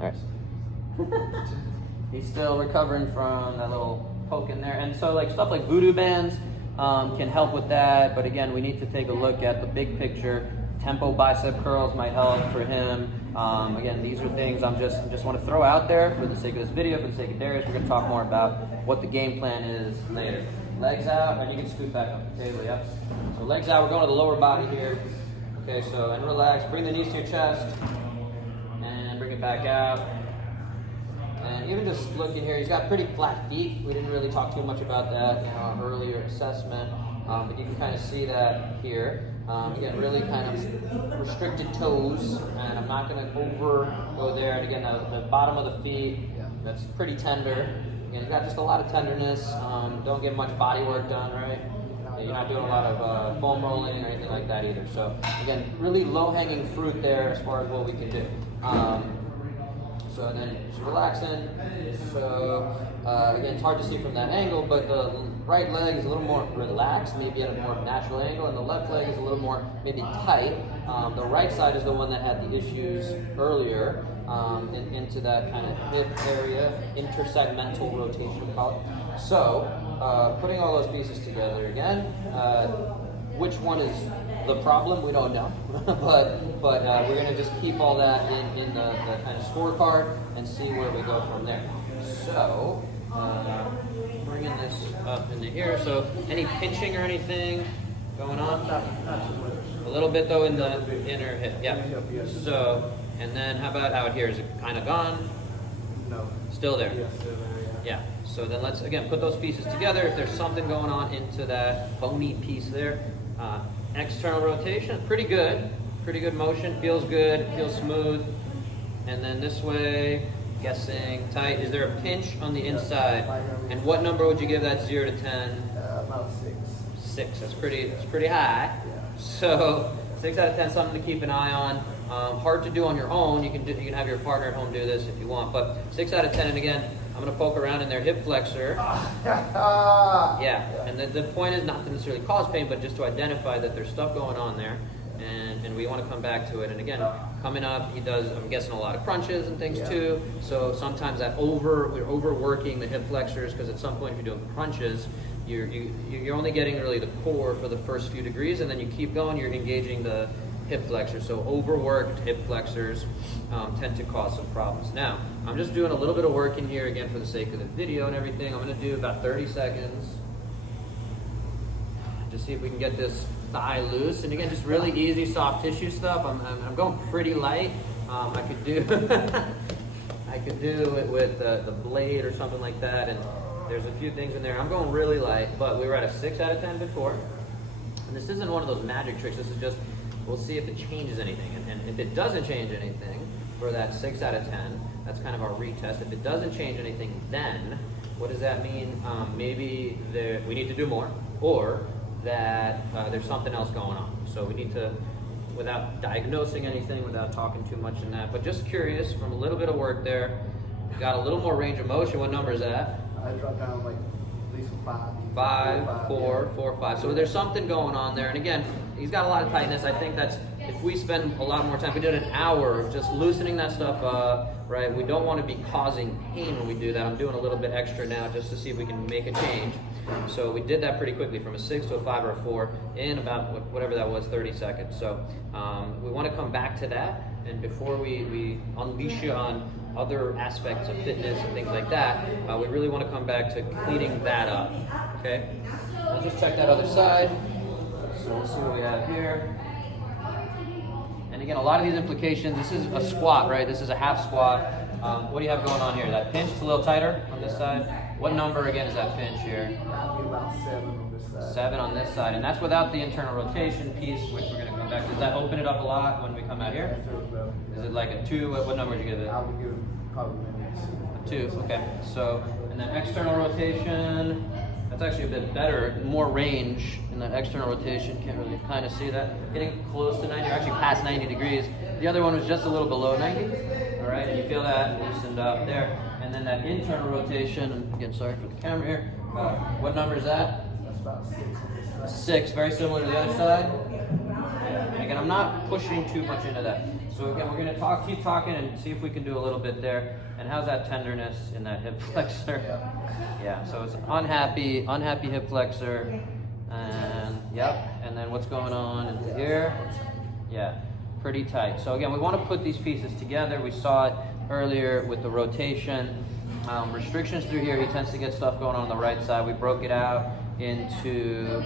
All right. He's still recovering from that little poke in there. And so like stuff like voodoo bands can help with that. But again, we need to take a look at the big picture. Tempo bicep curls might help for him. Again, these are things I just want to throw out there for the sake of this video, for the sake of Darius. We're going to talk more about what the game plan is later. Legs out, and you can scoot back up the table, yep. So legs out, we're going to the lower body here. Okay, so, and relax, bring the knees to your chest, and bring it back out. And even just looking here, he's got pretty flat feet. We didn't really talk too much about that in our earlier assessment, but you can kind of see that here. Again, really kind of restricted toes, and I'm not going to over go there. And again, the bottom of the feet, that's pretty tender. Again, you got just a lot of tenderness. Don't get much body work done, right? You're not doing a lot of foam rolling or anything like that either. So again, really low-hanging fruit there as far as what we can do. So then just relaxing. So again, it's hard to see from that angle, but the right leg is a little more relaxed, maybe at a more natural angle, and the left leg is a little more maybe tight. The right side is the one that had the issues earlier. Into that kind of hip area, intersegmental rotation, we call it. So, putting all those pieces together again, which one is the problem, we don't know. but we're going to just keep all that in the kind of scorecard and see where we go from there. So, bringing this up into here. So, any pinching or anything going on? Not too much. A little bit though in the inner hip, yeah. So, and then how about out here? Is it kind of gone? No. Still there? Yeah, still there, yeah. So then let's, again, put those pieces together. If there's something going on into that bony piece there. External rotation, pretty good. Pretty good motion, feels good, feels smooth. And then this way, guessing tight. Is there a pinch on the inside? And what number would you give that 0 to 10? About 6. 6, that's pretty high. Yeah. So 6 out of 10, something to keep an eye on. Hard to do on your own. You can have your partner at home do this if you want. But 6 out of 10, and again, I'm going to poke around in their hip flexor. Yeah, and the point is not to necessarily cause pain, but just to identify that there's stuff going on there, and we want to come back to it. And again, coming up, he does, I'm guessing, a lot of crunches and things too. So sometimes we're overworking the hip flexors, because at some point if you're doing crunches, you're only getting really the core for the first few degrees, and then you keep going, you're engaging the hip flexors. So overworked hip flexors tend to cause some problems. Now, I'm just doing a little bit of work in here again for the sake of the video and everything. I'm going to do about 30 seconds. Just see if we can get this thigh loose. And again, just really easy soft tissue stuff. I'm going pretty light. I could do I could do it with the blade or something like that. And there's a few things in there. I'm going really light, but we were at a 6 out of 10 before. And this isn't one of those magic tricks. This is just, we'll see if it changes anything. And if it doesn't change anything for that 6 out of 10, that's kind of our retest. If it doesn't change anything, then what does that mean? Maybe we need to do more, or that there's something else going on. So we need to, without diagnosing anything, without talking too much in that, but just curious from a little bit of work there, got a little more range of motion. What number is that? I dropped down like at least 5. 5, 4, 4, 5. So there's something going on there. And again, he's got a lot of tightness. I think that's, if we spend a lot more time, we did an hour of just loosening that stuff up, right? We don't want to be causing pain when we do that. I'm doing a little bit extra now just to see if we can make a change. So we did that pretty quickly, from a 6 to a 5 or a 4 in about whatever that was, 30 seconds. So we want to come back to that. And before we unleash you on other aspects of fitness and things like that, we really want to come back to cleaning that up, okay? Let's just check that other side. So we'll see what we have here. And again, a lot of these implications, this is a squat, right? This is a half squat. What do you have going on here? That pinch is a little tighter on this side. What number again is that pinch here? About 7 on this side. 7 on this side, and that's without the internal rotation piece, which we're going to come back to. Does that open it up a lot when we come out here? Is it like a 2? What number would you give it? I would give it probably a 2. Okay. So, and then external rotation. That's actually a bit better, more range in that external rotation. Can't really kind of see that. Getting close to 90, or actually past 90 degrees. The other one was just a little below 90. All right, and you feel that loosened up there. And then that internal rotation, and again, sorry for the camera here. What number is that? That's about 6 on this side. 6, very similar to the other side. And again, I'm not pushing too much into that. So again, we're gonna keep talking and see if we can do a little bit there. And how's that tenderness in that hip flexor? Yeah, so it's unhappy hip flexor. And yep, and then what's going on into here? Yeah, pretty tight. So again, we want to put these pieces together. We saw it earlier with the rotation. Restrictions through here, he tends to get stuff going on the right side. We broke it out into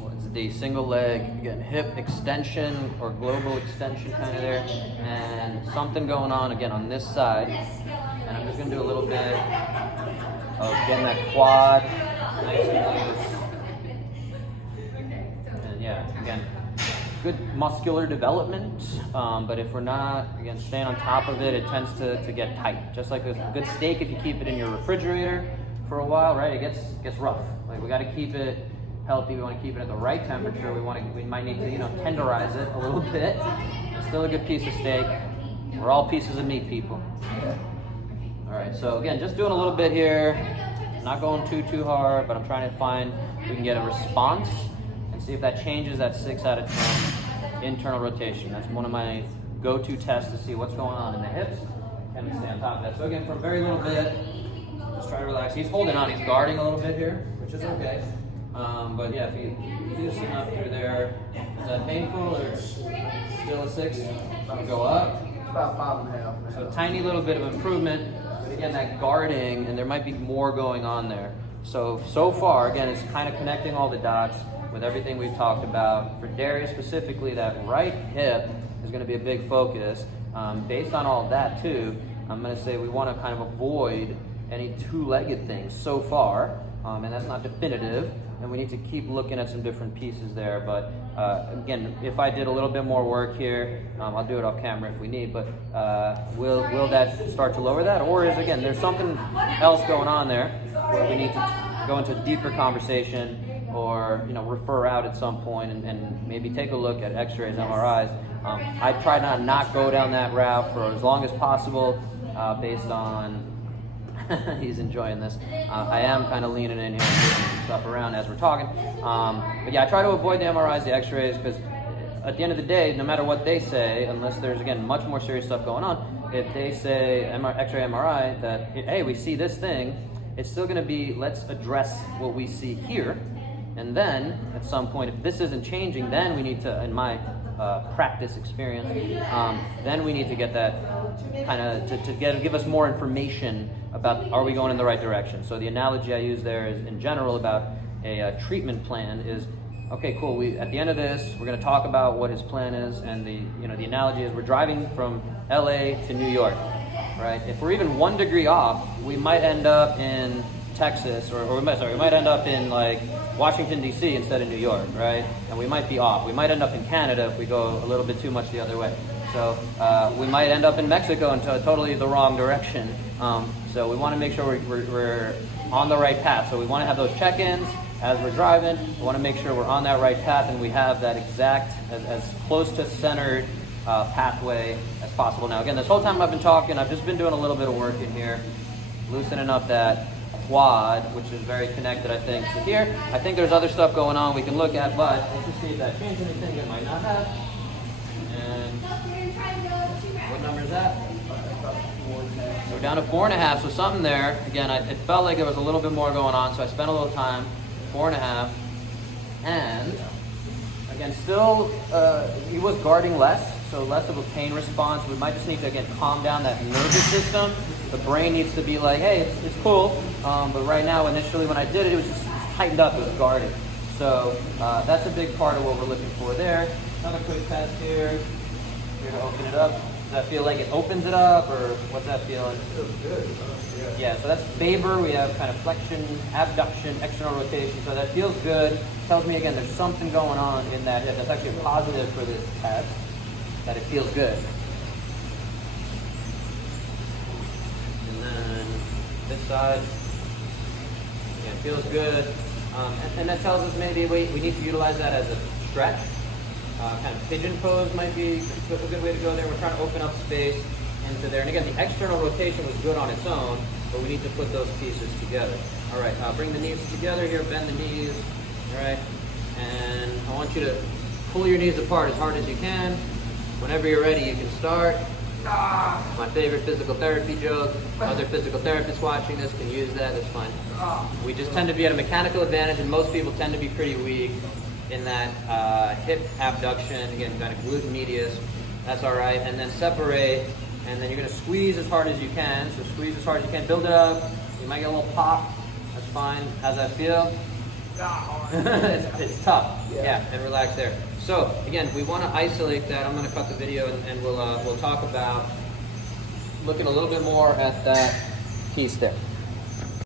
what's the single leg, again, hip extension or global extension kind of there, and something going on again on this side. And I'm just going to do a little bit of getting that quad nice and loose. And yeah, again, good muscular development, but if we're not, again, staying on top of it, it tends to get tight. Just like a good steak, if you keep it in your refrigerator for a while, right, it gets rough. Like, we got to keep it healthy. We want to keep it at the right temperature. We might need to, tenderize it a little bit. It's still a good piece of steak. We're all pieces of meat, people. All right, so again, just doing a little bit here. Not going too hard, but I'm trying to find if we can get a response and see if that changes that 6 out of 10 internal rotation. That's one of my go-to tests to see what's going on in the hips. Can we stay on top of that? So again, for a very little bit, just try to relax. He's holding on, he's guarding a little bit here, which is okay. But yeah, if you loosen up through there, is that painful or still a 6? Go up. It's about 5.5. So tiny little bit of improvement. But again, that guarding, and there might be more going on there. So far, again, it's kind of connecting all the dots with everything we've talked about. For Darius specifically, that right hip is going to be a big focus. Based on all of that too, I'm going to say we want to kind of avoid any two-legged things so far, and that's not definitive, and we need to keep looking at some different pieces there. But again, if I did a little bit more work here, I'll do it off camera if we need, but will that start to lower that? Or is, again, there's something else going on there where we need to go into a deeper conversation or refer out at some point and maybe take a look at x-rays, MRIs. I try to not go down that route for as long as possible based on he's enjoying this. I am kind of leaning in here and moving some stuff around as we're talking. But yeah, I try to avoid the MRIs, the x-rays, because at the end of the day, no matter what they say, unless there's, again, much more serious stuff going on, if they say x-ray, MRI, that, hey, we see this thing, it's still going to be, let's address what we see here. And then, at some point, if this isn't changing, then we need to, in my practice experience, then we need to get that kind of, to give us more information about, are we going in the right direction? So the analogy I use there is, in general, about a treatment plan is, okay, cool, at the end of this, we're going to talk about what his plan is, and the analogy is we're driving from LA to New York, right? If we're even 1 degree off, we might end up in Texas, or we might end up in like Washington, D.C. instead of New York, right? And we might be off. We might end up in Canada if we go a little bit too much the other way. So we might end up in Mexico in totally the wrong direction. So we want to make sure we're on the right path. So we want to have those check-ins as we're driving. We want to make sure we're on that right path and we have that exact, as close to centered pathway as possible. Now, again, this whole time I've been talking, I've just been doing a little bit of work in here, loosening up that quad, which is very connected, I think, to here. I think there's other stuff going on we can look at, but let's just see if that changes anything. It might not have. And what number is that? So we're down to 4.5, so something there. Again, it felt like there was a little bit more going on, so I spent a little time. 4.5. And again, still, he was guarding less, so less of a pain response. We might just need to, again, calm down that nervous system. The brain needs to be like, hey, it's cool. But right now, initially when I did it, it was just tightened up, it was guarded. So that's a big part of what we're looking for there. Another quick test here. Here to open it up. Does that feel like it opens it up, or what's that feeling? It feels good. Yeah, so that's Faber. We have kind of flexion, abduction, external rotation. So that feels good. Tells me, again, there's something going on in that hip. That's actually a positive for this test, that it feels good. And then this side, again, feels good. And that tells us maybe we need to utilize that as a stretch. Kind of pigeon pose might be a good way to go there. We're trying to open up space into there. And again, the external rotation was good on its own, but we need to put those pieces together. All right, bring the knees together here, bend the knees, all right? And I want you to pull your knees apart as hard as you can. Whenever you're ready, you can start. My favorite physical therapy joke. Other physical therapists watching this can use that, that's fine. We just tend to be at a mechanical advantage, and most people tend to be pretty weak in that hip abduction. Again, you've got a glute medius, that's all right. And then separate, and then you're gonna squeeze as hard as you can. So squeeze as hard as you can, build it up. You might get a little pop, that's fine. How's that feel? it's tough, yeah, and relax there. So again, we want to isolate that. I'm going to cut the video and we'll talk about looking a little bit more at that piece there.